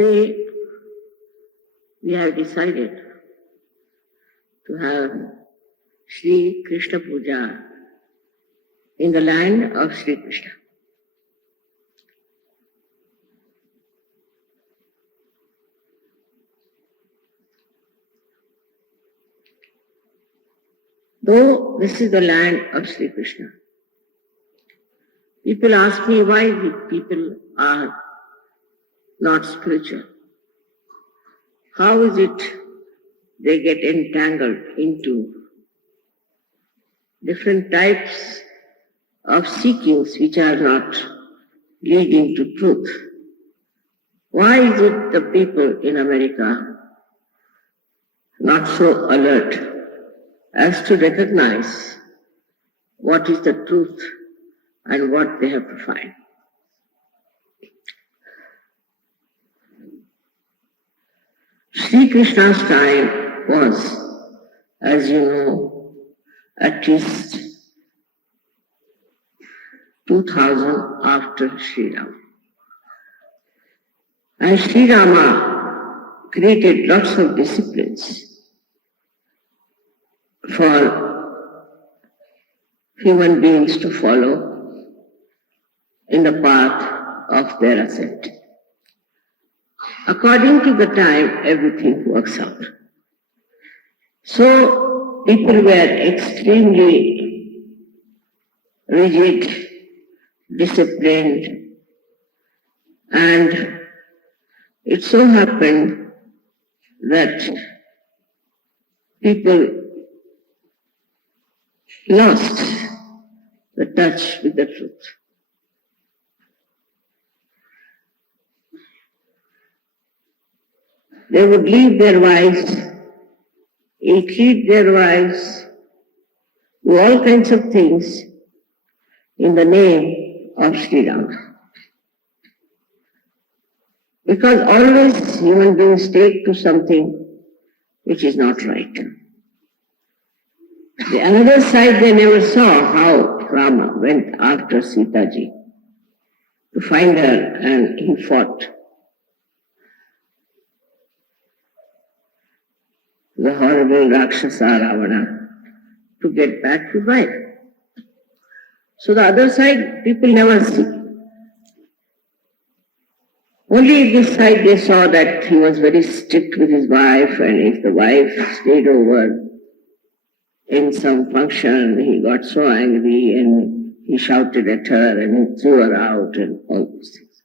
Today, we have decided to have Shri Krishna Pooja in the land of Shri Krishna. Though this is the land of Shri Krishna, people ask me why the people are not spiritual. How is it they get entangled into different types of seekings which are not leading to truth? Why is it the people in America not so alert as to recognize what is the truth and what they have to find? Sri Krishna's time was, as you know, at least 2000 after Sri Rama. And Sri Rama created lots of disciplines for human beings to follow in the path of their ascent. According to the time, everything works out. So people were extremely rigid, disciplined, and it so happened that people lost the touch with the truth. They would leave their wives, ill-treat their wives, do all kinds of things in the name of Sri Rama. Because always human beings take to something which is not right. The another side, they never saw how Rama went after Sita ji to find her, and he fought the horrible Rakshasa Ravana to get back his wife. So the other side, people never see. Only this side they saw that he was very strict with his wife, and if the wife stayed over in some function, he got so angry and he shouted at her and he threw her out and all those things.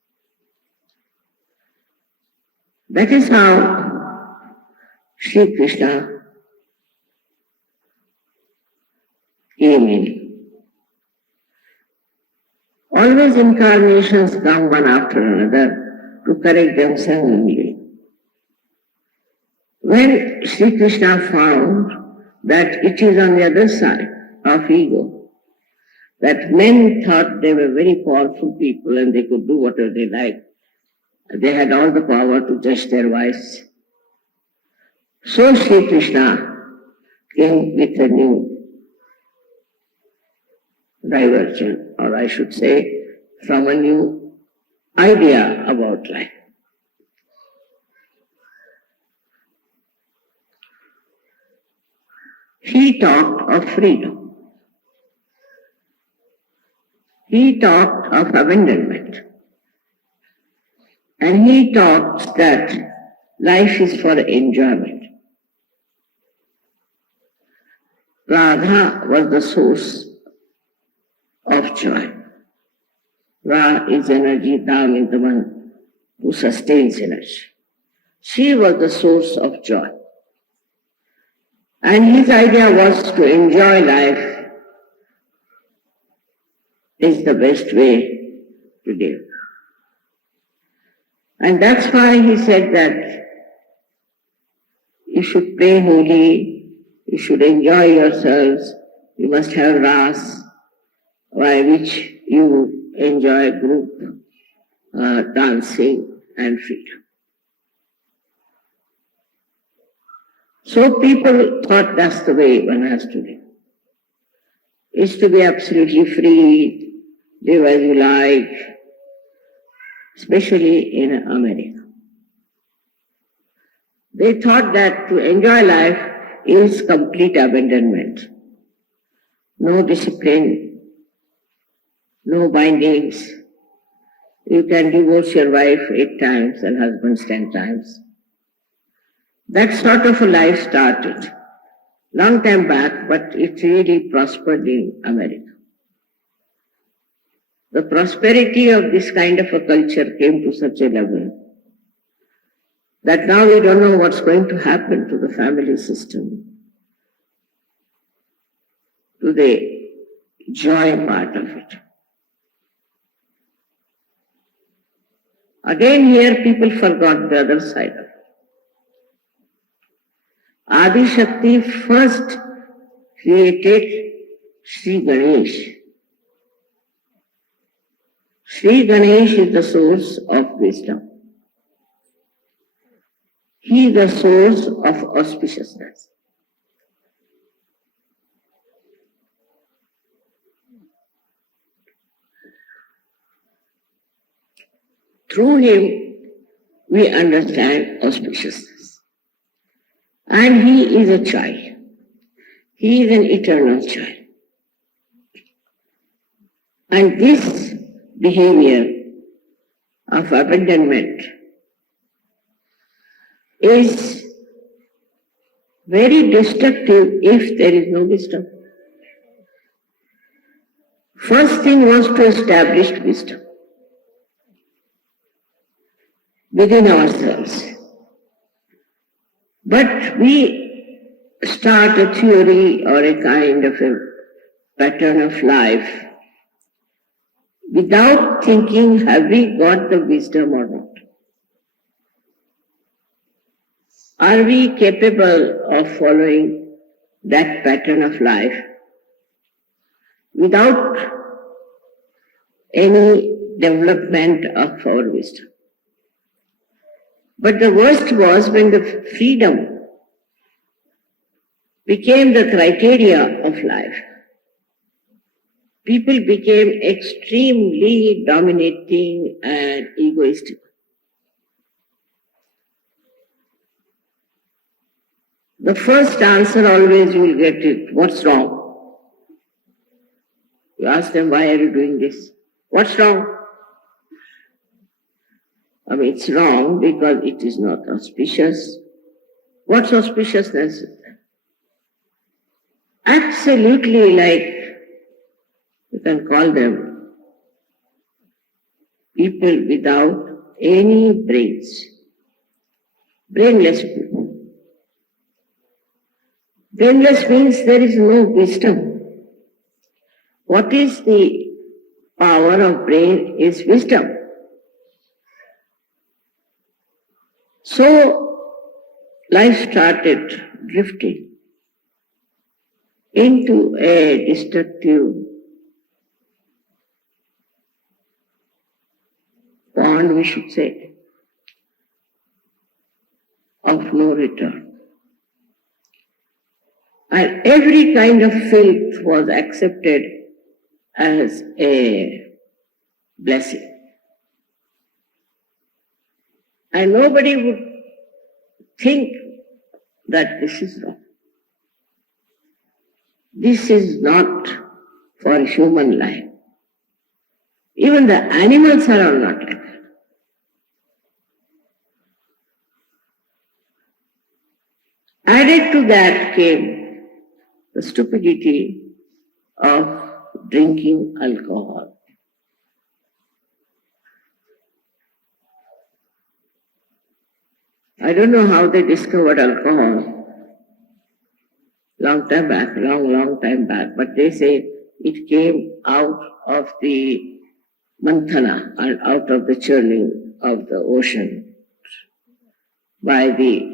That is how Shri Krishna came in. Always incarnations come one after another to correct themselves only. When Shri Krishna found that it is on the other side of ego, that men thought they were very powerful people and they could do whatever they liked, they had all the power to judge their wives. So Shri Krishna came with a new diversion, or I should say, from a new idea about life. He talked of freedom. He talked of abandonment. And he talked that life is for enjoyment. Radha was the source of joy. Ra is energy, Dham is the one who sustains energy. She was the source of joy. And his idea was to enjoy life is the best way to live. And that's why he said that you should play holy, you should enjoy yourselves, you must have ras, by which you enjoy group dancing and freedom. So people thought that's the way one has to live. Is to be absolutely free, live as you like, especially in America. They thought that to enjoy life is complete abandonment. No discipline, no bindings. You can divorce your wife 8 times and husband 10 times. That sort of a life started long time back, but it really prospered in America. The prosperity of this kind of a culture came to such a level that now we don't know what's going to happen to the family system, to the joy part of it. Again here people forgot the other side of it. Adi Shakti first created Shri Ganesh. Shri Ganesh is the source of wisdom. He is the source of auspiciousness. Through him, we understand auspiciousness. And he is a child. He is an eternal child. And this behavior of abandonment is very destructive if there is no wisdom. First thing was to establish wisdom within ourselves. But we start a theory or a kind of a pattern of life without thinking, have we got the wisdom or not? Are we capable of following that pattern of life without any development of our wisdom? But the worst was when the freedom became the criteria of life. People became extremely dominating and egoistic. The first answer always you will get it, what's wrong? You ask them, why are you doing this? What's wrong? I mean, it's wrong because it is not auspicious. What's auspiciousness? Absolutely, like, you can call them people without any brains. Brainless people. Brainless means there is no wisdom. What is the power of brain is wisdom. So life started drifting into a destructive pond, we should say, of no return. And every kind of filth was accepted as a blessing. And nobody would think that this is wrong. This is not for human life. Even the animals are not like that. Added to that came the stupidity of drinking alcohol. I don't know how they discovered alcohol long time back, but they say it came out of the manthana, and out of the churning of the ocean by the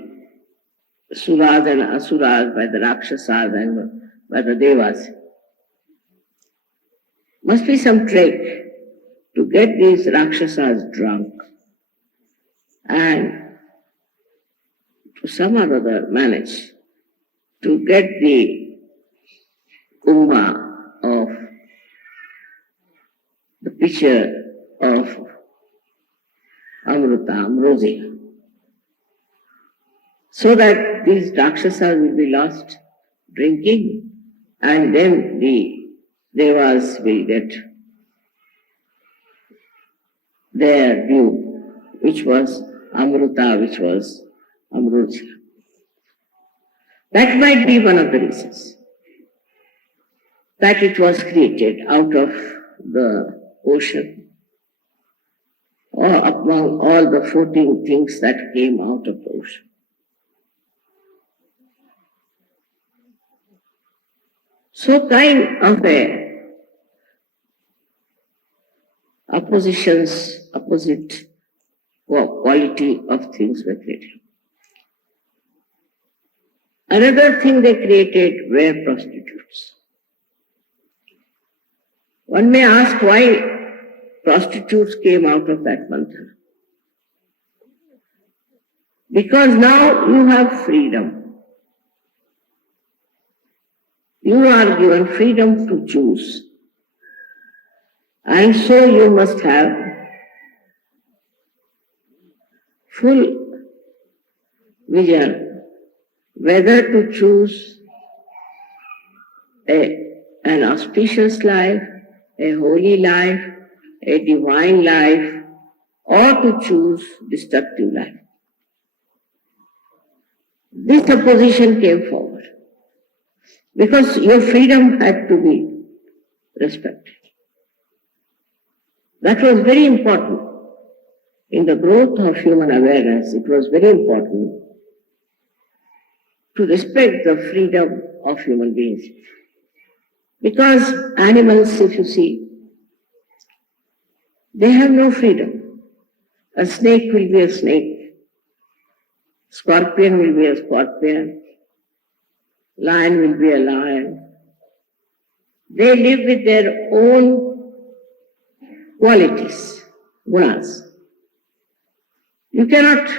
suras and asuras, by the rakshasas and by the devas. Must be some trick to get these rakshasas drunk and to somehow or other manage to get the kumbha of the pitcher of amrita, ambrosia. so that these Rakshasas will be lost drinking, and then the Devas will get their due, which was Amruta, which was Amrut. That might be one of the reasons that it was created out of the ocean, or among all the 14 things that came out of the ocean. So kind of a opposite quality of things were created. Another thing they created were prostitutes. One may ask why prostitutes came out of that mantra. Because now you have freedom. You are given freedom to choose. And so you must have full vision whether to choose an auspicious life, a holy life, a divine life, or to choose destructive life. This opposition came forward because your freedom had to be respected. That was very important. In the growth of human awareness, it was very important to respect the freedom of human beings. Because animals, if you see, they have no freedom. A snake will be a snake. Scorpion will be a scorpion. Lion will be a lion. They live with their own qualities, gunas. You cannot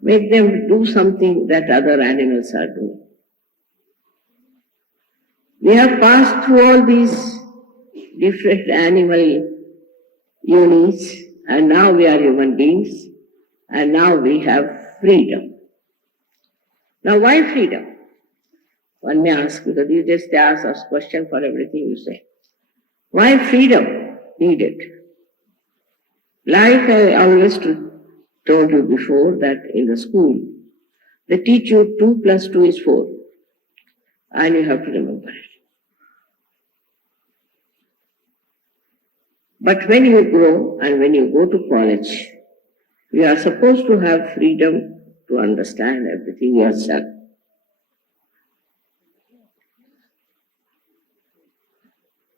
make them do something that other animals are doing. We have passed through all these different animal units, and now we are human beings, and now we have freedom. Now why freedom? One may ask, because you just ask us question for everything you say. Why freedom needed? Like I always told you before, that in the school, they teach you 2 plus 2 is 4, and you have to remember it. But when you grow and when you go to college, you are supposed to have freedom to understand everything yourself.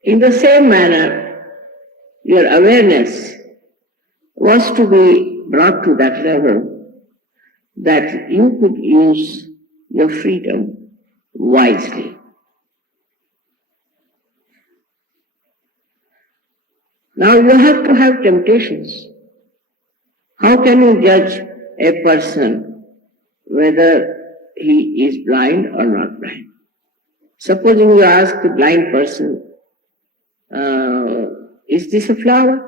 In the same manner, your awareness was to be brought to that level that you could use your freedom wisely. Now you have to have temptations. How can you judge a person whether he is blind or not blind? Supposing you ask the blind person, is this a flower?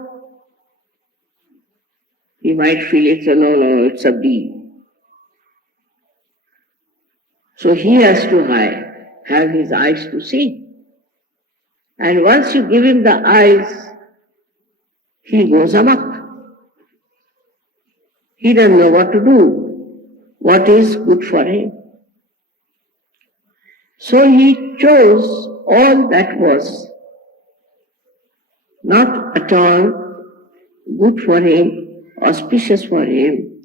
He might feel it's no, it's a bee. So he has to have his eyes to see. And once you give him the eyes, he goes amok. He doesn't know what to do, what is good for him. So he chose all that was not at all good for him, auspicious for him,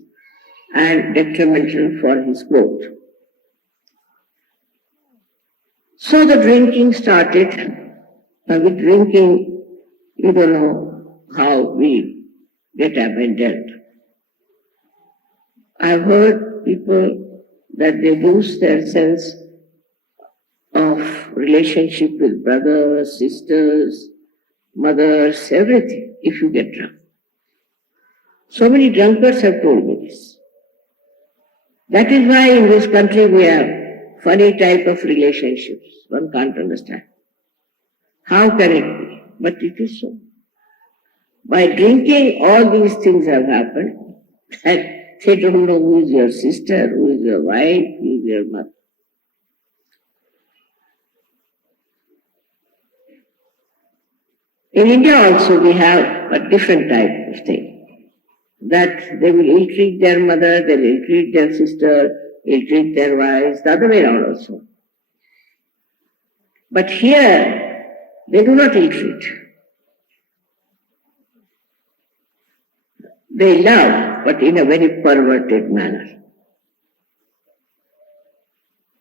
and detrimental for his growth. So the drinking started. Now with drinking, you don't know how we get abandoned. I've heard people that they lose their sense of relationship with brothers, sisters, mothers, everything, if you get drunk. So many drunkards have told me this. That is why in this country we have funny type of relationships. One can't understand. How can it be? But it is so. By drinking, all these things have happened, and They don't know who is your sister, who is your wife, who is your mother. In India also we have a different type of thing. That they will ill-treat their mother, they will ill-treat their sister, ill-treat their wives, the other way around also. But here, they do not ill-treat. They love, but in a very perverted manner.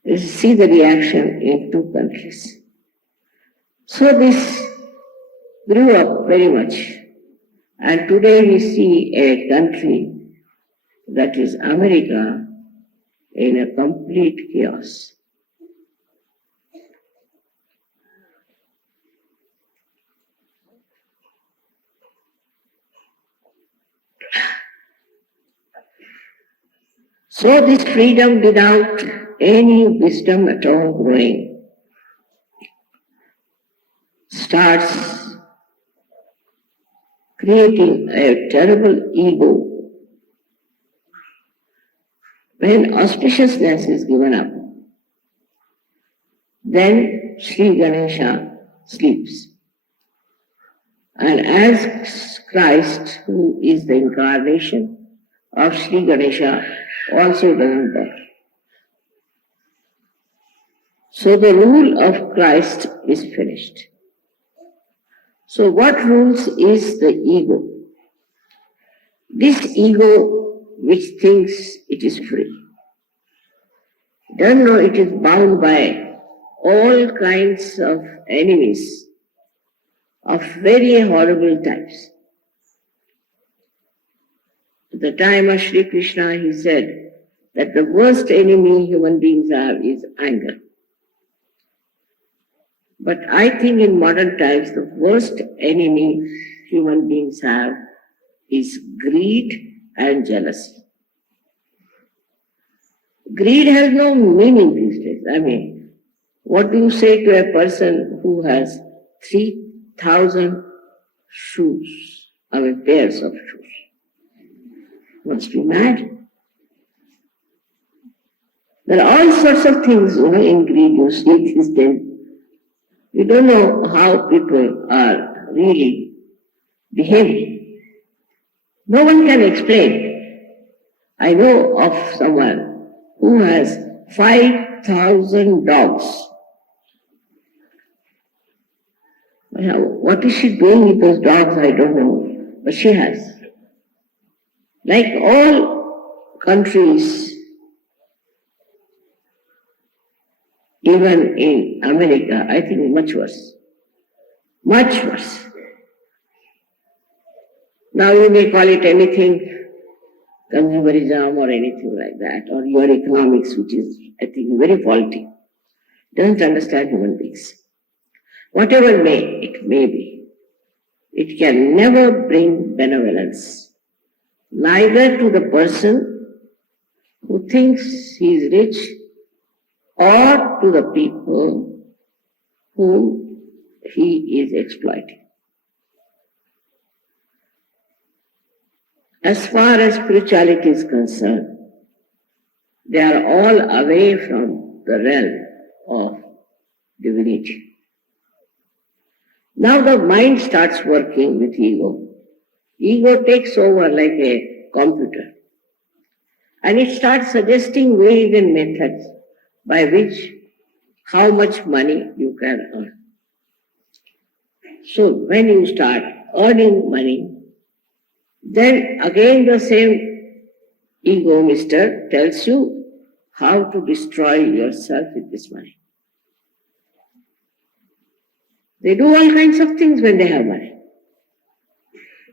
You see the reaction in two countries. So this grew up very much. And today we see a country that is America in a complete chaos. So this freedom without any wisdom at all growing starts creating a terrible ego. When auspiciousness is given up, then Shri Ganesha sleeps. And as Christ, who is the incarnation of Shri Ganesha, also doesn't die. So the rule of Christ is finished. So what rules is the ego? This ego which thinks it is free. Doesn't know it is bound by all kinds of enemies of very horrible types. At the time of Shri Krishna, he said that the worst enemy human beings have is anger. But I think in modern times, the worst enemy human beings have is greed and jealousy. Greed has no meaning these days. I mean, what do you say to a person who has 3,000 shoes, pairs of shoes? Must be mad. There are all sorts of things, in greed you see these days. You don't know how people are really behaving. No one can explain. I know of someone who has 5,000 dogs. What is she doing with those dogs? I don't know. But she has. Like all countries, even in America, I think much worse. Much worse. Now you may call it anything, consumerism or anything like that, or your economics, which is, I think, very faulty. Doesn't understand human beings. Whatever it may be, it can never bring benevolence, neither to the person who thinks he is rich, or to the people whom he is exploiting. As far as spirituality is concerned, they are all away from the realm of divinity. Now the mind starts working with ego. Ego takes over like a computer, and it starts suggesting ways and methods by which how much money you can earn. So when you start earning money, then again the same ego mister tells you how to destroy yourself with this money. They do all kinds of things when they have money.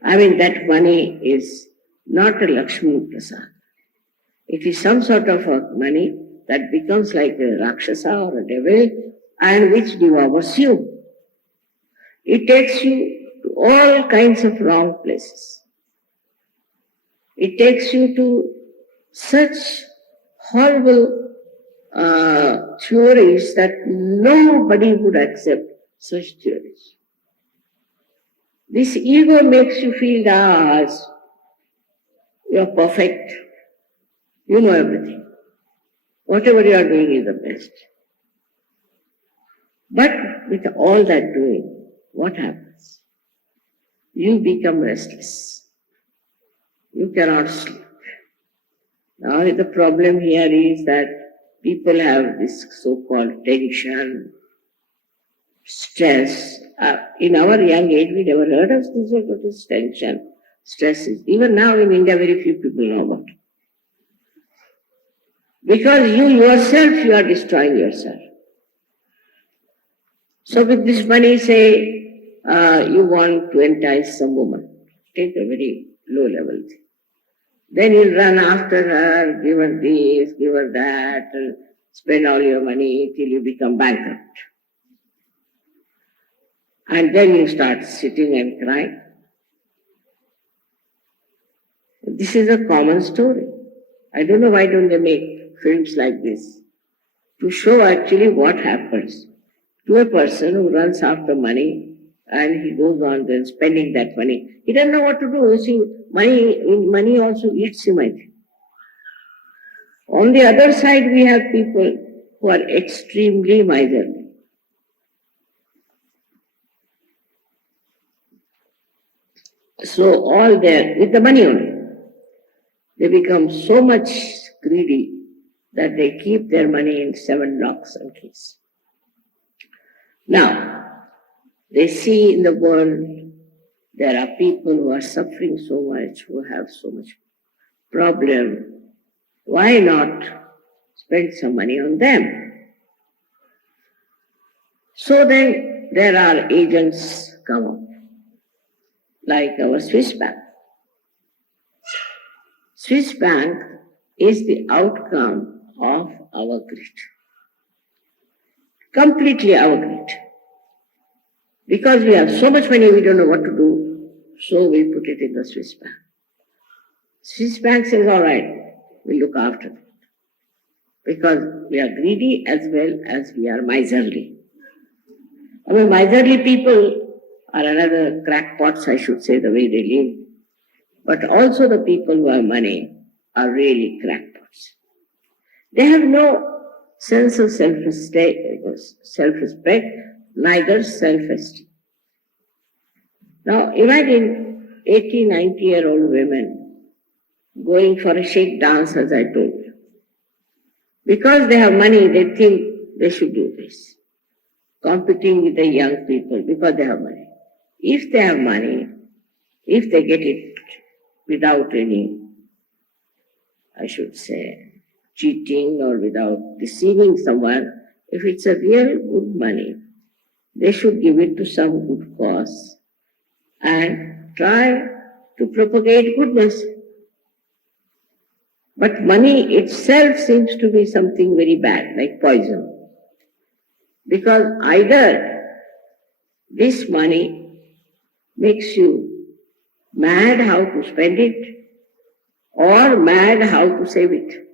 That money is not a Lakshmi Prasad. It is some sort of a money that becomes like a Rakshasa or a devil and which devours you. It takes you to all kinds of wrong places. It takes you to such horrible theories that nobody would accept such theories. This ego makes you feel that you're perfect, You know everything. Whatever you are doing is the best. But with all that doing, what happens? You become restless. You cannot sleep. Now the problem here is that people have this so-called tension, stress. In our young age, we never heard of this sort of this tension, stresses. Even now in India, very few people know about it. Because you yourself, you are destroying yourself. So with this money, say, you want to entice some woman, take a very low level thing. Then you'll run after her, give her this, give her that, and spend all your money till you become bankrupt. And then you start sitting and crying. This is a common story. I don't know why don't they make films like this to show actually what happens to a person who runs after money and he goes on then spending that money. He doesn't know what to do. You see, money also eats him, I think. On the other side, we have people who are extremely miserly. So all there, with the money only, they become so much greedy that they keep their money in 7 locks and keys. Now, they see in the world there are people who are suffering so much, who have so much problem. Why not spend some money on them? So then there are agents come up, like our Swiss bank. Swiss bank is the outcome of our greed. Completely our greed. Because we have so much money, we don't know what to do, so we put it in the Swiss bank. Swiss bank says, all right, we'll look after it. Because we are greedy as well as we are miserly. I mean, miserly people are another crackpots, I should say, the way they live. But also the people who have money are really crackpots. They have no sense of self-respect, neither self-esteem. Now imagine 80, 90-year-old women going for a shake dance, as I told you. Because they have money, they think they should do this. Competing with the young people because they have money. If they have money, if they get it without any, I should say, cheating or without deceiving someone, if it's a real good money, they should give it to some good cause and try to propagate goodness. But money itself seems to be something very bad, like poison. Because either this money makes you mad how to spend it or mad how to save it.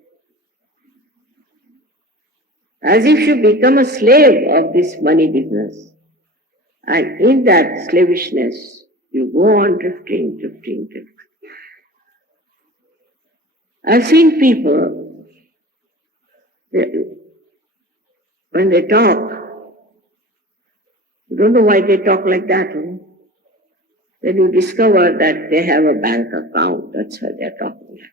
As if you become a slave of this money business. And in that slavishness, you go on drifting. I've seen people, when they talk, you don't know why they talk like that. Then you discover that they have a bank account, that's why they're talking like that.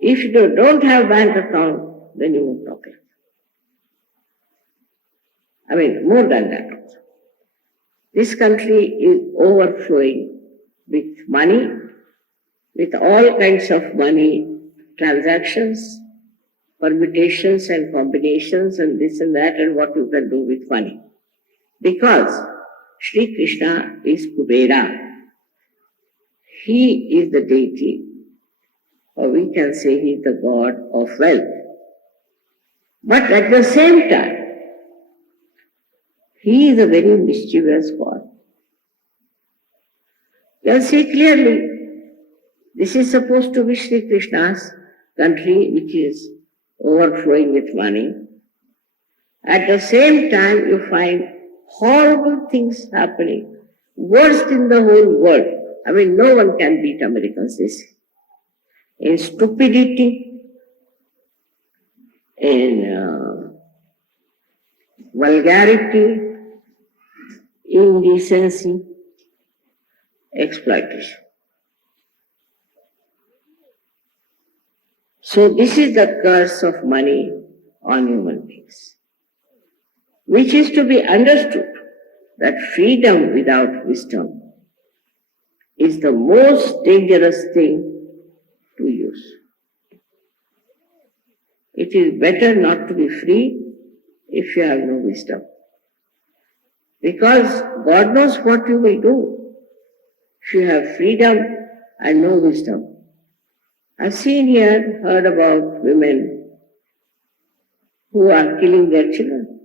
If you don't have bank account, then you won't talk like that. I mean, more than that also. This country is overflowing with money, with all kinds of money transactions, permutations and combinations and this and that and what you can do with money. Because Shri Krishna is Kubera. He is the deity, or we can say he is the god of wealth. But at the same time, he is a very mischievous god. You can see clearly, this is supposed to be Shri Krishna's country, which is overflowing with money. At the same time, you find horrible things happening, worst in the whole world. I mean, no one can beat Americans, this. in stupidity, in vulgarity, indecency, exploitation. So this is the curse of money on human beings, which is to be understood that freedom without wisdom is the most dangerous thing to use. It is better not to be free if you have no wisdom. Because God knows what you will do if you have freedom and no wisdom. I've seen here, heard about women who are killing their children.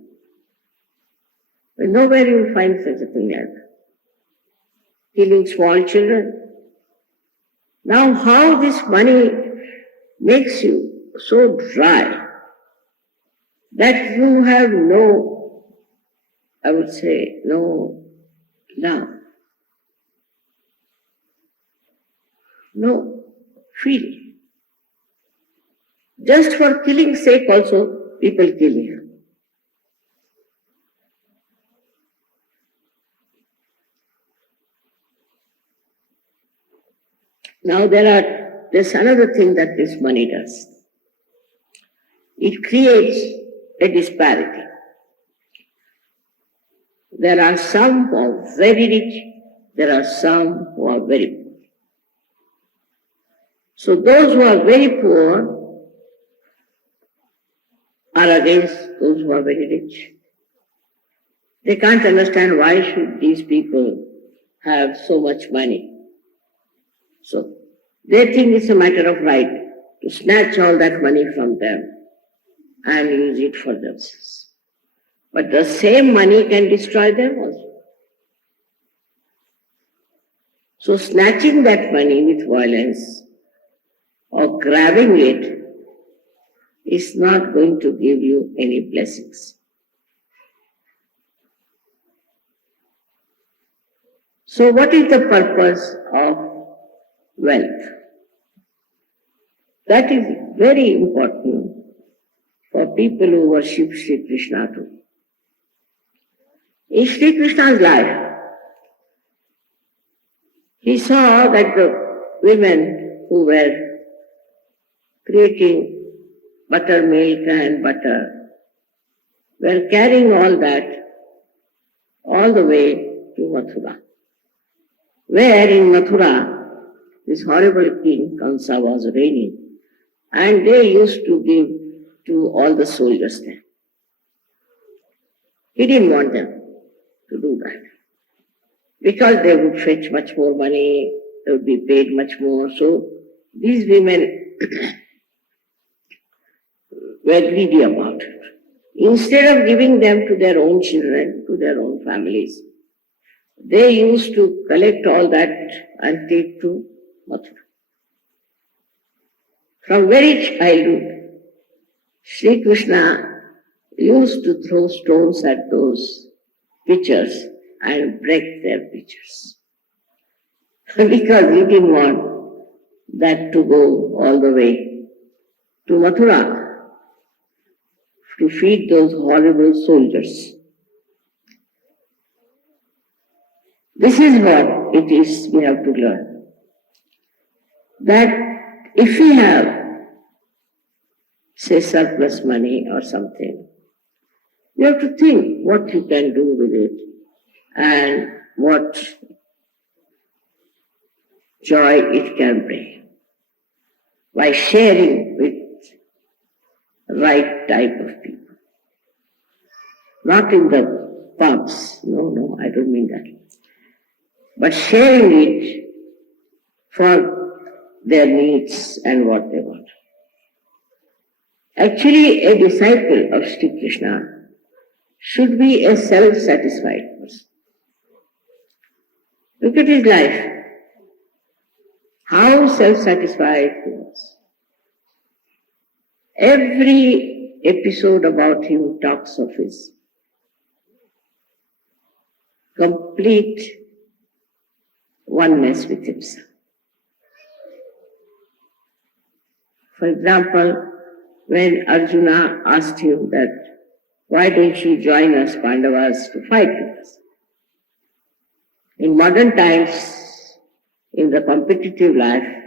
But nowhere you will find such a thing as killing small children. Now how this money makes you so dry that you have no, I would say, no love, no feeling. Just for killing sake also, people kill you. Now there's another thing that this money does. It creates a disparity. There are some who are very rich, there are some who are very poor. So those who are very poor are against those who are very rich. They can't understand why should these people have so much money. So they think it's a matter of right to snatch all that money from them and use it for themselves. But the same money can destroy them also. So snatching that money with violence or grabbing it is not going to give you any blessings. So what is the purpose of wealth? That is very important for people who worship Shri Krishna too. In Shri Krishna's life, he saw that the women who were creating buttermilk and butter were carrying all that all the way to Mathura, where in Mathura this horrible king Kamsa was reigning, and they used to give to all the soldiers there. He didn't want them to do that because they would fetch much more money, they would be paid much more. So these women were greedy about it. Instead of giving them to their own children, to their own families, they used to collect all that and take to Mathura. From very childhood, Sri Krishna used to throw stones at those pitchers and break their pitchers. Because he didn't want that to go all the way to Mathura to feed those horrible soldiers. This is what it is we have to learn. That if we have, say, surplus money or something, you have to think what you can do with it and what joy it can bring by sharing with the right type of people. Not in the pubs, no, I don't mean that. But sharing it for their needs and what they want. Actually, a disciple of Shri Krishna should be a self-satisfied person. Look at his life. How self-satisfied he was. Every episode about him talks of his complete oneness with himself. For example, when Arjuna asked him that, why don't you join us, Pandavas, to fight with us? In modern times, in the competitive life,